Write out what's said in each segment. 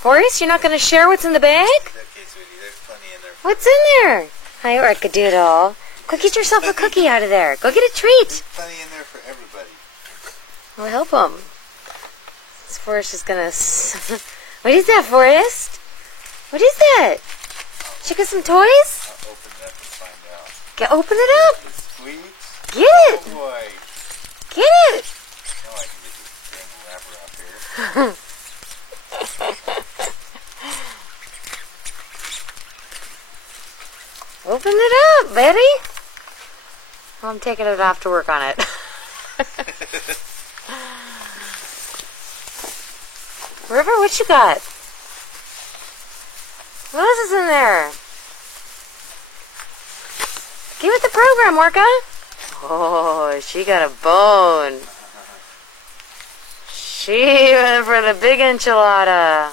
Forrest, you're not going to share what's in the bag? Okay, sweetie, there's plenty in there. What's in there? Hi, Orcadoodle. Go get yourself a cookie out of there. Go get a treat. There's plenty in there for everybody. I'll help him. This Forrest is going to... What is that, Forrest? What is that? Should I get some toys? I'll open it up and find out. Open it up. Sweet. Get it. Oh boy. Get it. Now I can get this dang wrapper off here. Open it up, Betty. Well, I'm taking it off to work on it. River, what you got? What else is in there? Give it the program, Orca. Oh, she got a bone. She went for the big enchilada.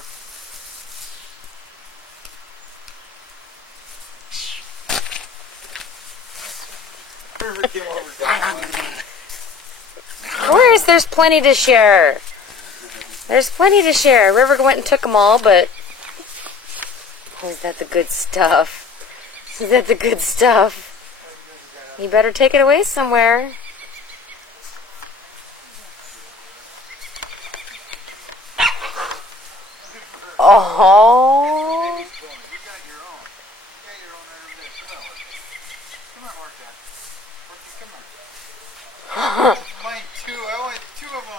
Of course, there's plenty to share. There's plenty to share. River went and took them all, but... Oh, is that the good stuff? Is that the good stuff? You better take it away somewhere. Oh. Mine too. I wanted 2 of them.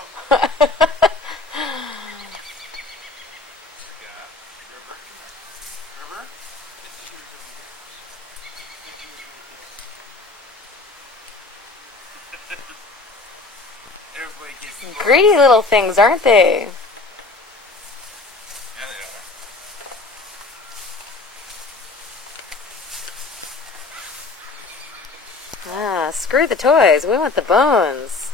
Greedy little things, aren't they? Yeah, they are. Ah, screw the toys. We want the bones.